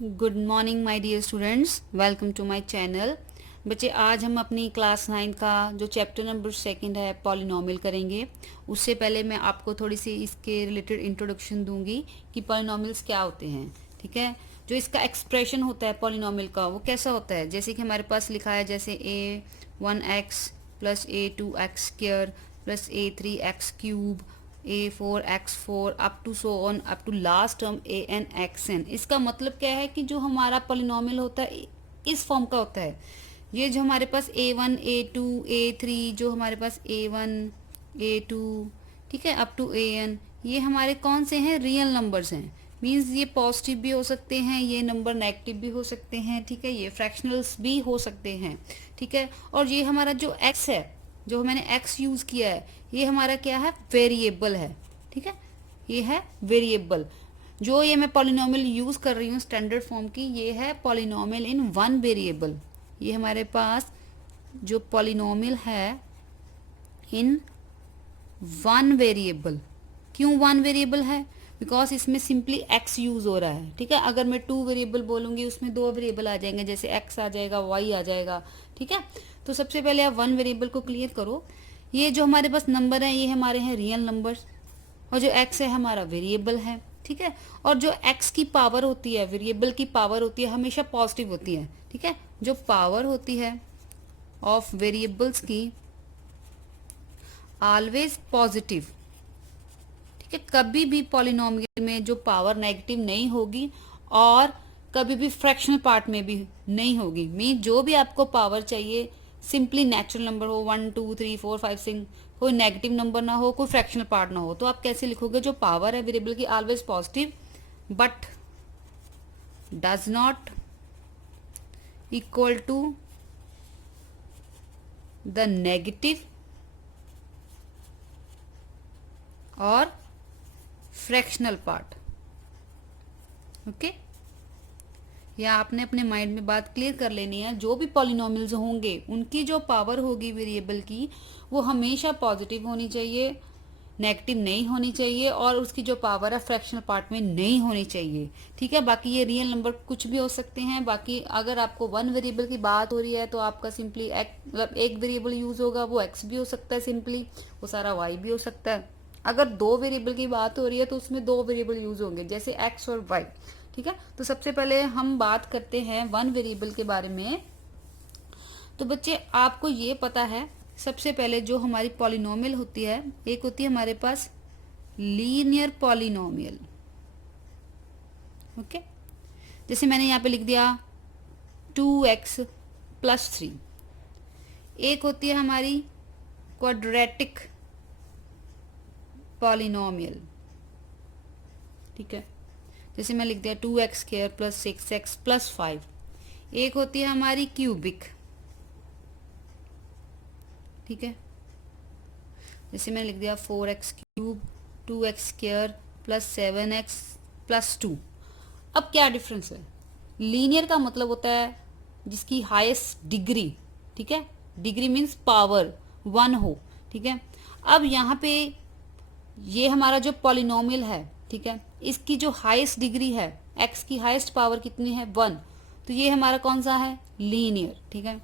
Good morning my dear students, welcome to my channel. बच्चे, आज हम अपनी क्लास 9 का जो चैप्टर नंबर 2 है पॉलिनोमियल करेंगे। उससे पहले मैं आपको थोड़ी सी इसके रिलेटेड इंट्रोडक्शन दूंगी कि पॉलिनोमियल्स क्या होते हैं। ठीक है, जो इसका एक्सप्रेशन होता है पॉलिनोमियल का वो कैसा होता है, जैसे कि हमारे पास लिखा है जैसे a1x plus a2x square plus a3x cube a4x4 up to so on up to last term an(xn). इसका मतलब क्या है कि जो हमारा पॉलिनोमियल होता है इस फॉर्म का होता है। ये जो हमारे पास a1 a2 a3, जो हमारे पास a1 a2, ठीक है, अप टू an, ये हमारे कौन से हैं? रियल नंबर्स हैं। मीन्स ये पॉजिटिव भी हो सकते हैं, ये नंबर नेगेटिव भी हो सकते हैं, ठीक है, ये फ्रैक्शनल्स भी हो सकते हैं, ठीक है। और ये हमारा जो x है, जो मैंने x यूज़ किया है, ये हमारा क्या है? वेरिएबल है, ठीक है, ये है वेरिएबल। जो ये मैं पॉलिनोमियल यूज़ कर रही हूँ स्टैंडर्ड फॉर्म की, ये है पॉलिनोमियल इन वन वेरिएबल। ये हमारे पास जो पॉलिनोमियल है इन वन वेरिएबल। क्यों वन वेरिएबल है? बिकॉज इसमें सिंपली x यूज हो रहा है, ठीक है। अगर मैं टू वेरिएबल बोलूंगी उसमें दो वेरिएबल आ जाएंगे, जैसे x आ जाएगा, y आ जाएगा, ठीक है। तो सबसे पहले आप वन वेरिएबल को क्लियर करो। ये जो हमारे पास नंबर है ये हमारे हैं रियल नंबर्स, और जो x है हमारा वेरिएबल है, ठीक है। और जो x की पावर होती है, वेरिएबल की पावर होती है, हमेशा पॉजिटिव होती है, ठीक है। जो पावर होती है ऑफ वेरिएबल्स की ऑलवेज पॉजिटिव, ठीक है। कभी भी पॉलिनोमियल में जो पावर नेगेटिव नहीं होगी और कभी भी फ्रैक्शनल पार्ट में भी नहीं होगी। मीन जो भी आपको पावर चाहिए सिंपली नेचुरल नंबर हो, 1 2 3 4 5 6, कोई नेगेटिव नंबर ना हो, कोई फ्रैक्शनल पार्ट ना हो, तो आप कैसे लिखोगे? जो पावर है वेरिएबल की always positive but does not equal to the negative और फ्रैक्शनल पार्ट। ओके, या आपने अपने माइंड में बात क्लियर कर लेनी है। जो भी पॉलिनोमियल्स होंगे उनकी जो पावर होगी वेरिएबल की वो हमेशा पॉजिटिव होनी चाहिए, नेगेटिव नहीं होनी चाहिए, और उसकी जो पावर है फ्रैक्शनल पार्ट में नहीं होनी चाहिए, ठीक है। बाकी ये रियल नंबर कुछ भी हो सकते हैं। बाकी अगर आपको वन वेरिएबल की बात हो रही है तो आपका सिंपली मतलब एक वेरिएबल यूज होगा, वो x भी हो सकता है, सिंपली वो सारा y भी हो सकता है। अगर दो वेरिएबल की बात हो रही है तो उसमें दो वेरिएबल यूज होंगे, जैसे x और y, ठीक है। तो सबसे पहले हम बात करते हैं वन वेरिएबल के बारे में। तो बच्चे, आपको ये पता है सबसे पहले जो हमारी पॉलिनोमियल होती है, एक होती है हमारे पास लीनियर पॉलिनोमियल। ओके, जैसे मैंने यहाँ पे लिख दिया 2x प्लस 3। एक होती है हमारी क्वाड्रेटिक पॉलिनोमियल, ठीक है, जैसे मैं लिख दिया 2x square plus 6x plus 5। एक होती है हमारी क्यूबिक, ठीक है, जैसे मैंने लिख दिया 4x cube 2x square plus 7x plus 2। अब क्या डिफरेंस है? लीनियर का मतलब होता है जिसकी हाईएस्ट डिग्री, ठीक है, डिग्री मीन्स पावर 1 हो, ठीक है। अब यहाँ पे ये हमारा जो पॉलिनोमियल है, ठीक है, इसकी जो हाईएस्ट डिग्री है, x की हाईएस्ट पावर कितनी है? 1। तो ये हमारा कौन सा है? लीनियर, ठीक है।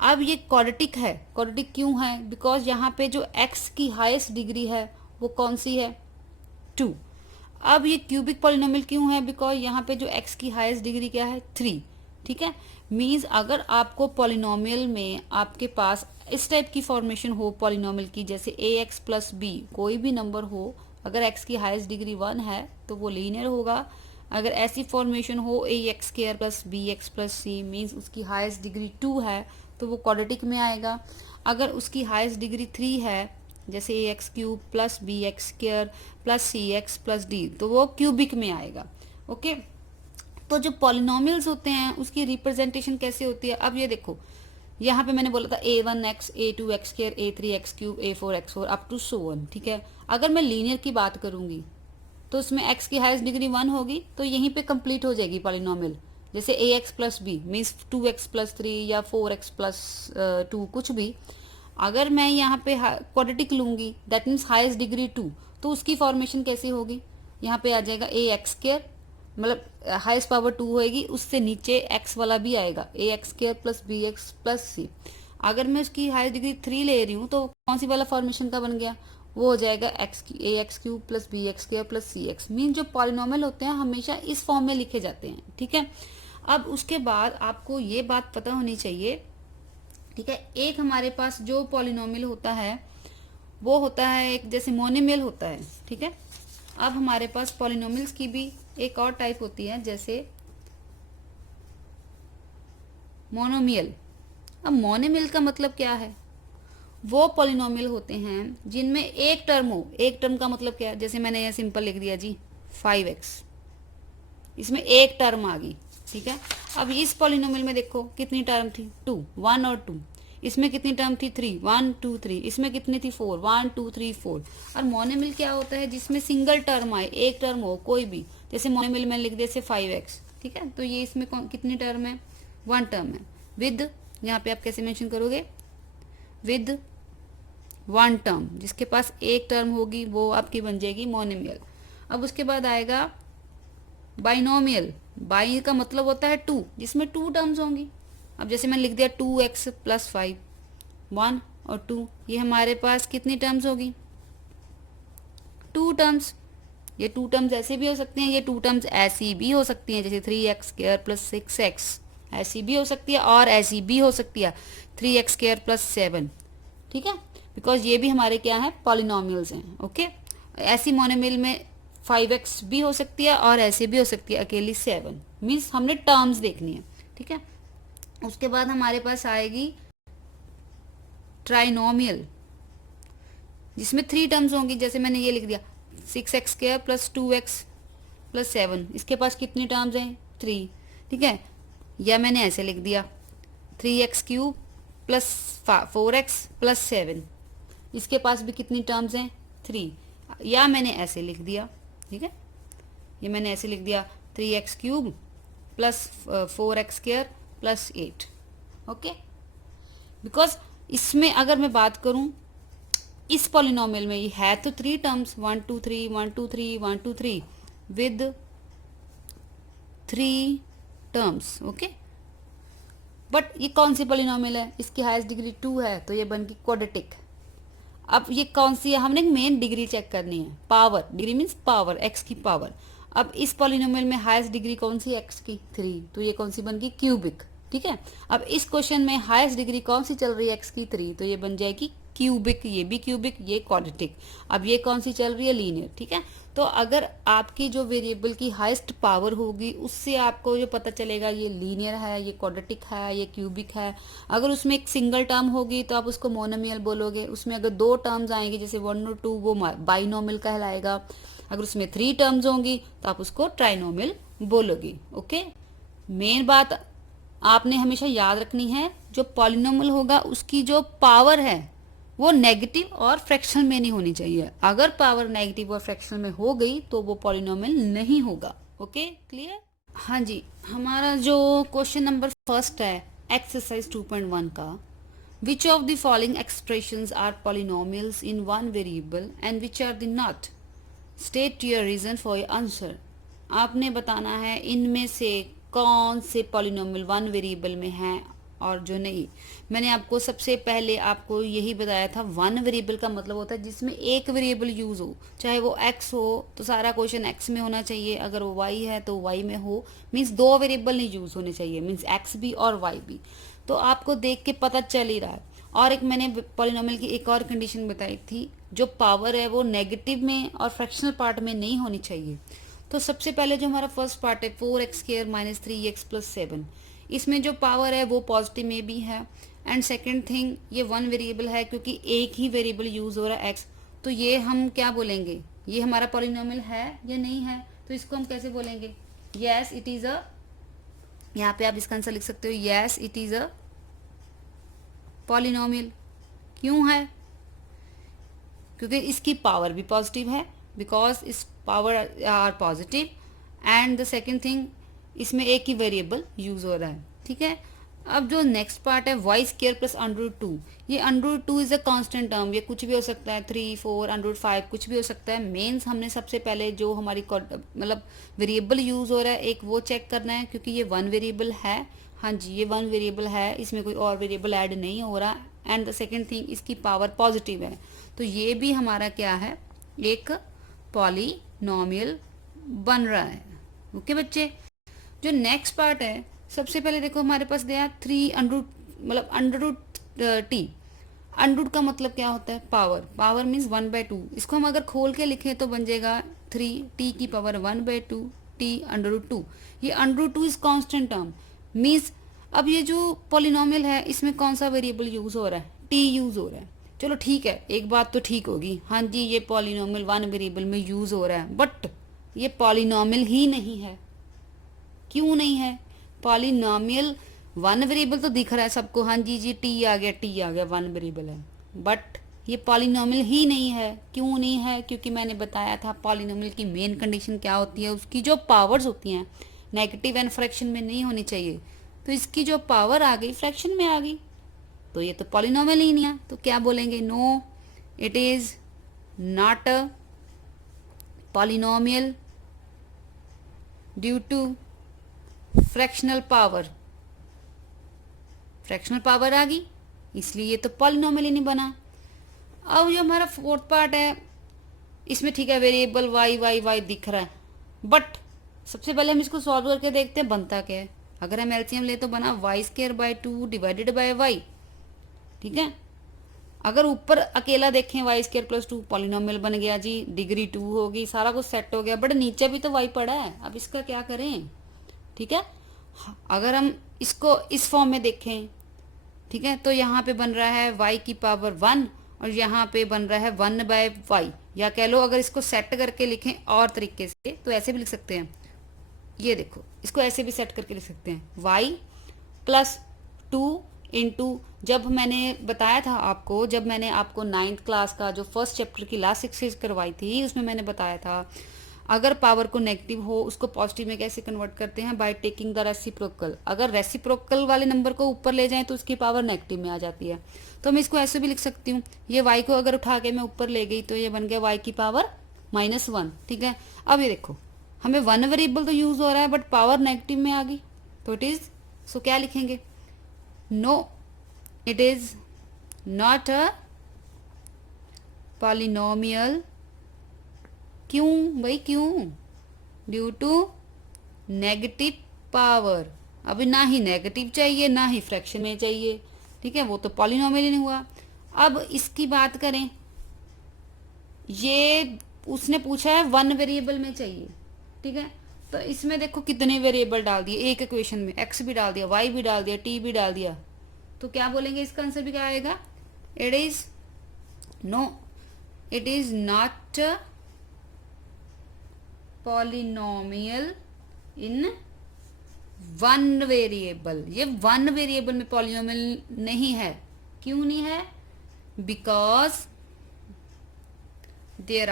अब ये क्वाड्रेटिक है। क्वाड्रेटिक क्यों है? बिकॉज यहाँ पे जो x की हाईएस्ट डिग्री है वो कौन सी है? 2। अब ये क्यूबिक पॉलिनोमियल क्यों है? बिकॉज यहाँ पे जो x की हाईएस्ट डिग्री क्या है? 3, ठीक है। मीन्स अगर आपको पॉलिनोमियल में आपके पास इस टाइप की फॉर्मेशन हो पॉलिनोमियल की, जैसे ax प्लस b, कोई भी नंबर हो, अगर x की हाईएस्ट डिग्री 1 है तो वो लीनियर होगा। अगर ऐसी फॉर्मेशन हो ax square plus bx plus c, means उसकी हाईएस्ट डिग्री 2 है तो वो क्वाड्रेटिक में आएगा। अगर उसकी हाईएस्ट डिग्री 3 है, जैसे ax cube plus bx square plus cx plus d, तो वो क्यूबिक में आएगा। ओके, तो जो पॉलिनोमियल्स होते हैं उसकी रिप्रेजेंटेशन कैसे होती है? अब ये देखो, यहाँ पे मैंने बोला था a1x a2x square a3x cube a4x4 up to so on, ठीक है। अगर मैं लीनियर की बात करूंगी तो उसमें x की हाईएस्ट डिग्री 1 होगी, तो यहीं पे कंप्लीट हो जाएगी पॉलिनोमियल। जैसे ax plus b means 2x plus 3 या 4x प्लस 2, कुछ भी। अगर मैं यहाँ पे क्वाड्रेटिक लूंगी, दैट मीन्स हाईएस्ट डिग्री 2, तो उसकी फॉर्मेशन कैसी होगी? यहाँ पे आ जाएगा ax स्क्वायर मतलब हाईएस्ट पावर 2 होएगी, उससे नीचे x वाला भी आएगा, a x square plus b x plus c. अगर मैं उसकी हाईएस्ट डिग्री 3 ले रही हूँ तो कौन सी वाला फॉर्मेशन का बन गया, वो हो जाएगा a x cube plus b x square plus c x. Mean जो पॉलिनोमियल होते हैं हमेशा इस फॉर्म में लिखे जाते हैं, ठीक है। अब उसके बाद आपको ये बात पता होनी चाहिए, ठीक है, एक हमारे पास जो पॉलिनोमियल होता है वो होता है एक जैसे मोनोमियल होता है, ठीक है। अब हमारे पास पॉलिनोमियल्स की भी एक और टाइप होती है जैसे मोनोमियल। अब मोनोमियल का मतलब क्या है, वो पॉलिनोमियल होते हैं जिनमें एक टर्म हो। एक टर्म का मतलब क्या है, जैसे मैंने ये सिंपल लिख दिया जी 5x, इसमें एक टर्म आ गई, ठीक है। अब इस पॉलिनोमियल में देखो कितनी टर्म थी, 2, 1 और 2। इसमें कितनी टर्म थी, 3, 1 2 3। इसमें कितनी थी, 4, 1 2 3 4। और मोनोमियल क्या होता है, जिसमें सिंगल टर्म आए, एक टर्म हो कोई भी। जैसे मोनोमियल में लिख दिया जैसे 5x, ठीक है, तो ये इसमें कितनी टर्म है, 1 टर्म है विद, यहाँ पे आप कैसे मेंशन करोगे, विद 1 टर्म। जिसके पास एक टर्म होगी वो आपकी बन जाएगी मोनोमियल। अब उसके बाद आएगा बाइनोमियल। बाई का मतलब होता है 2, जिसमें 2 टर्म्स होंगी। अब जैसे मैंने लिख दिया 2x प्लस 5, 1 और 2, ये हमारे पास कितनी टर्म्स होगी, 2 टर्म्स। ये 2 टर्म्स ऐसे भी हो सकती हैं, ये 2 टर्म्स ऐसी भी हो सकती हैं, जैसे 3x स्क्वायर प्लस 6x, ऐसी भी हो सकती है, और ऐसी भी हो सकती है 3x स्क्वायर प्लस 7, ठीक है, बिकॉज ये भी हमारे क्या है, पॉलिनोमियल्स हैं, ओके। ऐसी मोनोमियल में 5x भी हो सकती है और ऐसे भी हो सकती है अकेली 7, मीन्स हमने टर्म्स देखनी है, ठीक है। उसके बाद हमारे पास आएगी ट्राइनोमियल, जिसमें 3 टर्म्स होंगी। जैसे मैंने ये लिख दिया 6x square plus 2x plus 7, इसके पास कितनी टर्म्स हैं, 3, ठीक है। या मैंने ऐसे लिख दिया 3x cube plus 4x plus 7, इसके पास भी कितनी टर्म्स हैं, 3। या मैंने ऐसे लिख दिया, ठीक है, ये मैंने ऐसे लिख दिया 3x cube plus 4x square plus 8, okay. Because इसमें अगर मैं बात करूं इस पॉलिनोमियल में ये है तो 3 terms, 1 2 3 1 2 3 1 2 3 with 3 terms, okay. But ये कौन सी पॉलिनोमियल है, इसकी हाईएस्ट डिग्री 2 है तो ये बन गई क्वाड्रेटिक। अब ये कौन सी है, हमने मेन डिग्री चेक करनी है, power, degree means power, x की पावर। अब इस पॉलिनोमियल में हाईएस्ट डिग्री कौन सी, एक्स की 3, तो ये कौन सी बन गई, क्यूबिक, ठीक है। अब इस क्वेश्चन में हाईएस्ट डिग्री कौन सी चल रही है, एक्स की 3, तो ये बन जाएगी क्यूबिक, ये भी क्यूबिक, ये क्वाड्रेटिक। अब ये कौन सी चल रही है, लीनियर, ठीक है। तो अगर आपकी जो वेरिएबल की हाईएस्ट पावर होगी उससे आपको जो पता चलेगा ये लीनियर है, ये क्वाड्रेटिक है, ये क्यूबिक है। अगर उसमें एक सिंगल टर्म होगी तो आप उसको मोनोमियल बोलोगे। उसमें अगर 2 टर्म्स आएंगे जैसे 1 और 2, वो बाइनोमियल कहलाएगा। अगर उसमें 3 टर्म्स होंगी तो आप उसको ट्राइनोमियल बोलोगे, ओके। मेन बात आपने हमेशा याद रखनी है, जो पॉलिनोमियल होगा उसकी जो पावर है वो नेगेटिव और फ्रैक्शनल में नहीं होनी चाहिए। अगर पावर नेगेटिव और फ्रैक्शनल में हो गई तो वो पॉलिनोमियल नहीं होगा, ओके, क्लियर। हाँ जी, हमारा जो क्वेश्चन नंबर फर्स्ट है एक्सरसाइज 2.1 का, which of the following expressions are polynomials in one variable and which are the not, state your reason for your answer. आपने बताना है इनमें से कौन से पॉलिनोमियल वन वेरिएबल में हैं और जो नहीं। मैंने आपको सबसे पहले आपको यही बताया था, वन वेरिएबल का मतलब होता है जिसमें एक वेरिएबल यूज हो, चाहे वो x हो तो सारा क्वेश्चन x में होना चाहिए, अगर वो y है तो y में हो, मीन्स 2 वेरिएबल नहीं यूज होने चाहिए, मीन्स x भी और y भी। तो आपको देख के पता चल ही रहा है। और एक मैंने पॉलिनोमियल की एक और कंडीशन बताई थी, जो पावर है वो नेगेटिव में और फ्रैक्शनल पार्ट में नहीं होनी चाहिए। तो सबसे पहले जो हमारा फर्स्ट पार्ट है 4x square minus 3x plus 7, इसमें जो पावर है वो पॉजिटिव में भी है। एंड सेकंड थिंग, ये वन वेरिएबल है क्योंकि एक ही वेरिएबल यूज हो रहा है x, तो ये हम क्या बोलेंगे, ये हमारा पॉलिनोमियल है या नहीं है, तो इसको हम कैसे बोलेंगे, यस इट इज अ, यहाँ पे आप इसका आंसर लिख सकते हो, yes it is a polynomial. क्यों है, क्योंकि इसकी पावर भी पॉजिटिव है, बिकॉज इस power are positive. And the second thing, इसमें एक ही वेरिएबल यूज हो रहा है, ठीक है। अब जो नेक्स्ट पार्ट है y square plus under root 2, ये under root 2 is a constant term, ये कुछ भी हो सकता है, 3, 4, अंडर रूट 5 कुछ भी हो सकता है। मेंस हमने सबसे पहले जो हमारी मतलब वेरिएबल यूज हो रहा है एक वो चेक करना है, क्योंकि ये वन वेरिएबल है। हाँ जी, ये वन वेरिएबल है, इसमें कोई और वेरिएबल ऐड नहीं हो रहा। एंड द सेकेंड थिंग, इसकी पावर पॉजिटिव है, तो ये भी हमारा क्या है, एक पॉलिनोमियल बन रहा है। ओके बच्चे, जो नेक्स्ट पार्ट है, सबसे पहले देखो हमारे पास दिया 3 मतलब अंडर रूट टी। अंडर का मतलब क्या होता है, पावर। Power means 1/2। इसको हम अगर खोल के लिखें तो बन जाएगा 3t की पावर 1/2 टी अंडर रूट 2। ये under root 2 is constant term means, अब ये जो पॉलिनोमियल है इसमें कौन सा वेरिएबल यूज हो रहा है, टी यूज हो रहा है। चलो ठीक है, एक बात तो ठीक होगी, हाँ जी ये पॉलिनोमियल वन वेरिएबल में यूज हो रहा है, बट ये पॉलिनोमियल ही नहीं है। क्यों नहीं है, पॉलिनोमियल वन वेरिएबल तो दिख रहा है सबको, हाँ जी जी टी आ गया वन वेरिएबल है, बट ये पॉलिनोमियल ही नहीं है। क्यों नहीं है, क्योंकि मैंने बताया था पॉलिनोमियल की मेन कंडीशन क्या होती है, उसकी जो पावर्स होती हैं नेगेटिव एंड फ्रैक्शन में नहीं होनी चाहिए। तो इसकी जो पावर आ गई फ्रैक्शन में आ गई, तो ये तो पॉलिनोमियल ही नहीं है। तो क्या बोलेंगे, no it is not a polynomial due to fractional power. Fractional power आ गई, इसलिए ये तो पॉलिनोमियल ही नहीं बना। अब जो हमारा फोर्थ पार्ट है, इसमें ठीक है वेरिएबल वाई वाई वाई दिख रहा है, बट सबसे पहले हम इसको सॉल्व करके देखते हैं बनता क्या है। अगर हम एलसीएम ले तो बना y² डिवाइडेड बाय y, ठीक है। अगर ऊपर अकेला देखें y² + 2 पॉलिनोमियल बन गया जी, डिग्री 2 होगी, सारा कुछ सेट हो गया, बट नीचे भी तो y पड़ा है, अब इसका क्या करें, ठीक है। अगर हम इसको इस फॉर्म में देखें, ठीक है, तो यहाँ पे बन रहा है y की पावर 1 और यहाँ पे बन रहा है 1/y, या कह लो अगर इसको सेट करके लिखें और तरीके से तो ऐसे भी लिख सकते हैं, ये देखो इसको ऐसे भी सेट करके लिख सकते हैं, y+2 इंटू, जब मैंने बताया था आपको, जब मैंने आपको 9th क्लास का जो फर्स्ट चैप्टर की लास्ट एक्सरसाइज करवाई थी उसमें मैंने बताया था अगर पावर को नेगेटिव हो उसको पॉजिटिव में कैसे कन्वर्ट करते हैं, बाय टेकिंग द रेसिप्रोकल। अगर रेसिप्रोकल वाले नंबर को ऊपर ले जाएं तो उसकी पावर नेगेटिव में आ जाती है, तो मैं इसको ऐसे भी लिख सकती हूँ, ये y को अगर उठा के मैं ऊपर ले गई तो ये बन गया y की पावर -1, ठीक है। अब ये देखो हमें वन वेरिएबल तो यूज हो रहा है बट पावर नेगेटिव में आ गई, तो इट इज, सो क्या लिखेंगे, no it is not a polynomial. क्यों भाई, क्यों, ड्यू टू नेगेटिव पावर। अभी ना ही नेगेटिव चाहिए ना ही फ्रैक्शन में चाहिए, ठीक है, वो तो पॉलिनोमियल ही नहीं हुआ। अब इसकी बात करें, ये उसने पूछा है वन वेरिएबल में चाहिए, ठीक है, तो इसमें देखो कितने वेरिएबल डाल दिए एक इक्वेशन में, x भी डाल दिया, y भी डाल दिया, t भी डाल दिया, तो क्या बोलेंगे, इसका आंसर भी क्या आएगा, it is no it is not polynomial in one variable. ये वन वेरिएबल में पॉलिनोमियल नहीं है। क्यों नहीं है, because there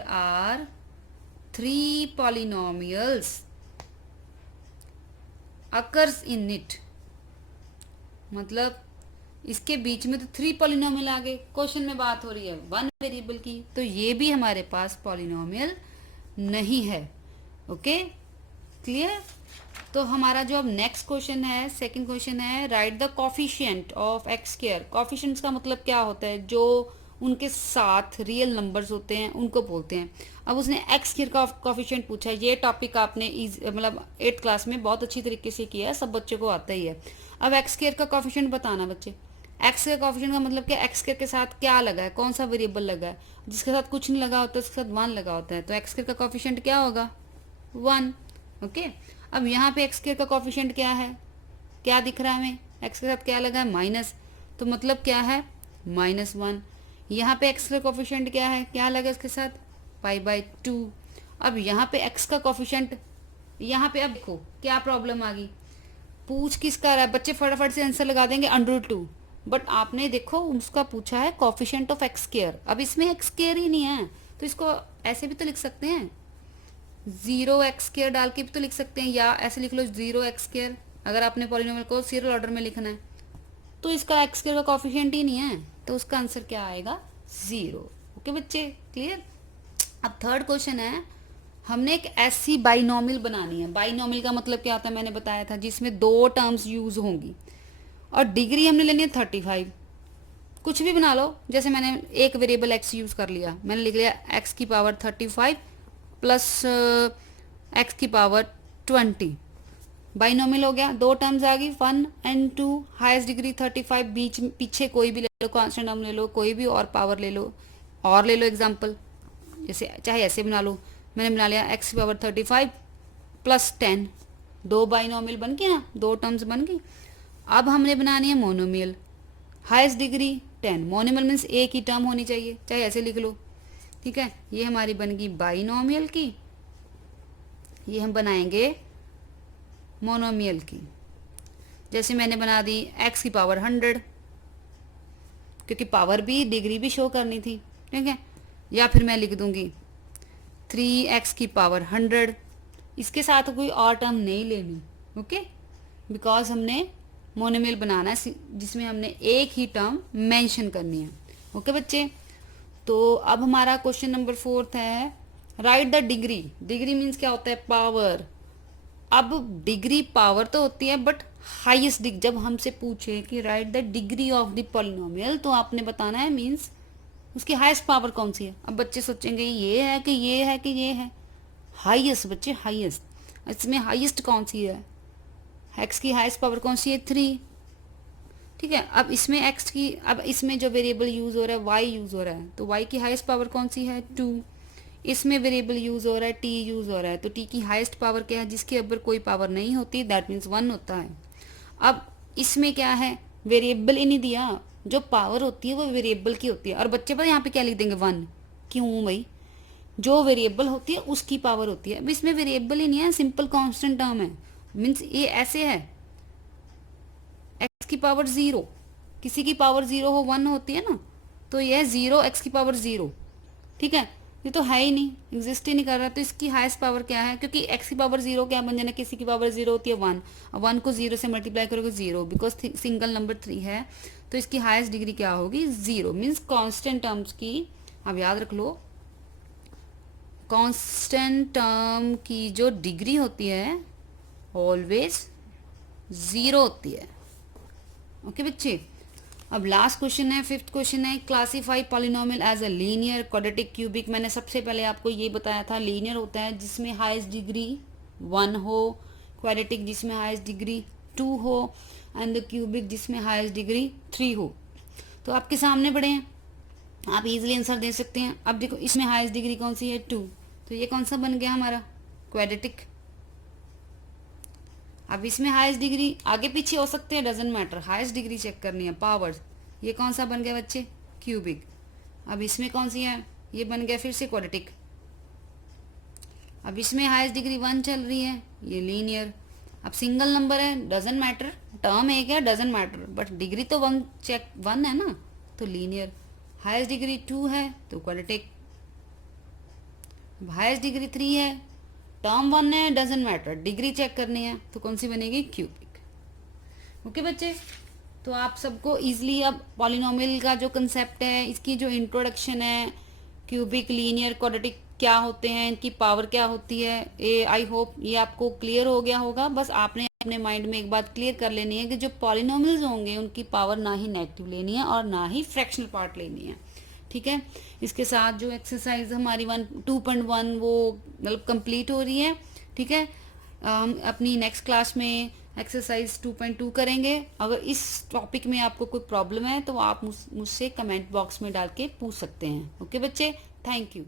are 3 polynomials occurs in it, मतलब इसके बीच में तो 3 पॉलिनोमियल आ गए। क्वेश्चन में बात हो रही है वन वेरिएबल की, तो ये भी हमारे पास पॉलिनोमियल नहीं है। Okay clear. तो हमारा जो अब नेक्स्ट क्वेश्चन है, सेकंड क्वेश्चन है, right the coefficient of x²। Coefficients का मतलब क्या होता है, जो उनके साथ रियल नंबर्स होते हैं उनको बोलते हैं। अब उसने x² का कोफिशिएंट पूछा है, ये टॉपिक आपने मतलब 8th क्लास में बहुत अच्छी तरीके से किया है, सब बच्चों को आता ही है। अब x² का कोफिशिएंट बताना बच्चे। x का कोफिशिएंट का मतलब क्या, x² के साथ क्या लगा है, कौन सा वेरिएबल लगा है, जिसके साथ कुछ नहीं लगा होता उसके साथ 1 लगा होता है, तो x² का कोफिशिएंट क्या होगा, 1। ओके अब यहाँ पे x² का कोफिशिएंट क्या है, क्या दिख रहा है हमें, x के साथ क्या लगा है, माइनस, तो मतलब क्या है, -1। यहाँ पे x का कोफिशिएंट क्या है, क्या लगा इसके साथ, π/2। अब यहाँ पे x का कोफिशिएंट, यहाँ पे अब देखो क्या प्रॉब्लम आ गई, पूछ किसका रहा है, बच्चे फटाफट से आंसर लगा देंगे √2, बट आपने देखो उसका पूछा है कोफिशिएंट ऑफ x²। अब इसमें x² ही नहीं है, तो इसको ऐसे भी तो लिख सकते हैं, 0x² डाल के भी तो लिख सकते हैं, या ऐसे लिख लो 0x², अगर आपने पॉलिनोमियल को सीरियल ऑर्डर में लिखना है तो इसका एक्स स्क्वायर का कॉफिशिएंट ही नहीं है, तो उसका आंसर क्या आएगा? 0। ओके बच्चे, क्लियर। अब थर्ड क्वेश्चन है, हमने एक ऐसी बाइनोमियल बनानी है। बाइनोमियल का मतलब क्या होता है मैंने बताया था, जिसमें दो टर्म्स यूज होंगी और डिग्री हमने लेनी है 35। कुछ भी बना लो, जैसे मैंने एक वेरिएबल एक्स यूज कर लिया, मैंने लिख लिया एक्स की पावर 35 प्लस एक्स की पावर 20। बाइनोमियल हो गया, दो टर्म्स आ गई 1 एंड 2, हाईएस्ट डिग्री 35, बीच पीछे कोई भी ले लो, कांस्टेंट टर्म ले लो, कोई भी और पावर ले लो, और ले लो एग्जांपल, जैसे चाहे ऐसे बना लो। मैंने बना लिया एक्स की पावर 35 प्लस 10, दो बाइनोमियल बन गए ना, दो टर्म्स बन गई। अब हमने बनानी है monomial, highest degree 10, monomial means एक ही टर्म होनी चाहिए, चाहे ऐसे लिख लो, ठीक है। ये हमारी बन गई बाइनोमियल की, ये हम बनाएंगे मोनोमियल की। जैसे मैंने बना दी एक्स की पावर 100, क्योंकि पावर भी डिग्री भी शो करनी थी, ठीक है। या फिर मैं लिख दूंगी 3x की पावर 100, इसके साथ कोई और टर्म नहीं लेनी, ओके, बिकॉज हमने मोनोमियल बनाना है जिसमें हमने एक ही टर्म मेंशन करनी है। ओके बच्चे, तो अब हमारा क्वेश्चन नंबर 4 है, right the degree. Degree means क्या होता है? पावर। अब डिग्री पावर तो होती है, बट हाईएस्ट डिग्री, जब हमसे पूछे कि right the degree of the polynomial, तो आपने बताना है मीन्स उसकी हाईएस्ट पावर कौन सी है। अब बच्चे सोचेंगे ये है कि ये है कि ये है, हाईएस्ट बच्चे, हाईएस्ट। इसमें हाईएस्ट कौन सी है? एक्स की हाईएस्ट पावर कौन सी है? 3, ठीक है। अब इसमें एक्स की, अब इसमें जो वेरिएबल यूज हो रहा है वाई यूज हो रहा है, तो वाई की हाईएस्ट पावर कौन सी है? 2। इसमें वेरिएबल यूज हो रहा है टी यूज हो रहा है, तो टी की हाईएस्ट पावर क्या है? जिसके ऊपर कोई पावर नहीं होती, दैट मीन्स 1 होता है। अब इसमें क्या है? वेरिएबल ही नहीं दिया, जो पावर होती है वो वेरिएबल की होती है। और बच्चे पर यहाँ पे क्या लिख देंगे? 1। क्यों भाई? जो वेरिएबल होती है उसकी पावर होती है। अब इसमें वेरिएबल ही नहीं है, सिंपल कांस्टेंट टर्म है, मीन्स ये ऐसे है एक्स की पावर 0, किसी की पावर 0 हो 1 होती है ना, तो ये है 0 एक्स की पावर 0, ठीक है। ये तो है ही नहीं, एग्जिस्ट ही नहीं कर रहा, तो इसकी हाईएस्ट पावर क्या है? क्योंकि एक्स की पावर 0 क्या बन जाना, किसी की पावर 0 होती है 1, अब 1 को 0 से मल्टीप्लाई करोगे 0, बिकॉज सिंगल नंबर 3 है, तो इसकी हाईएस्ट डिग्री क्या होगी? 0, मीन्स कांस्टेंट टर्म्स की, अब याद रख लो, कांस्टेंट टर्म की जो डिग्री होती है ऑलवेज 0 होती है। ओके बच्चे, अब लास्ट क्वेश्चन है, 5th क्वेश्चन है, classify polynomial as a linear, quadratic, cubic. मैंने सबसे पहले आपको ये बताया था, लीनियर होता है जिसमें हाईएस्ट डिग्री 1 हो, क्वाड्रेटिक जिसमें हाईएस्ट डिग्री 2 हो, एंड द क्यूबिक जिसमें हाईएस्ट डिग्री 3 हो। तो आपके सामने पड़े हैं, आप इजीली आंसर दे सकते हैं। अब देखो इसमें हाईएस्ट डिग्री कौन सी है? 2, तो ये कौन सा बन गया हमारा? क्वाड्रेटिक। अब इसमें हाईएस्ट डिग्री आगे पीछे हो सकते हैं, doesn't matter, highest degree check करनी है, पावर। ये कौन सा बन गया बच्चे? क्यूबिक। अब इसमें कौन सी है? ये बन गया फिर से क्वाड्रेटिक। अब इसमें हाईएस्ट डिग्री 1 चल रही है, ये लीनियर। अब सिंगल नंबर है, डजेंट मैटर, टर्म एक है, डजेंट मैटर, बट डिग्री तो 1 चेक 1 है ना, तो लीनियर। हाईएस्ट डिग्री 2 है तो क्वाड्रेटिक। हाईएस्ट डिग्री 3 है, टर्म 1 है, डजेंट मैटर, डिग्री चेक करनी है, तो कौन सी बनेगी? क्यूबिक। ओके बच्चे, तो आप सबको इजीली अब पॉलिनोमियल का जो कंसेप्ट है, इसकी जो इंट्रोडक्शन है, क्यूबिक, लीनियर, क्वाड्रेटिक क्या होते हैं, इनकी पावर क्या होती है, ये आई होप ये आपको क्लियर हो गया होगा। बस आपने अपने माइंड में एक बात क्लियर कर लेनी है कि जो पॉलिनोमियल्स होंगे उनकी पावर ना ही नेगेटिव लेनी है और ना ही फ्रैक्शनल पार्ट लेनी है, ठीक है। इसके साथ जो एक्सरसाइज हमारी 2.1 वो मतलब कंप्लीट हो रही है, ठीक है। हम अपनी नेक्स्ट क्लास में एक्सरसाइज 2.2 करेंगे। अगर इस टॉपिक में आपको कोई प्रॉब्लम है तो आप मुझसे कमेंट बॉक्स में डाल के पूछ सकते हैं। ओके बच्चे, थैंक यू।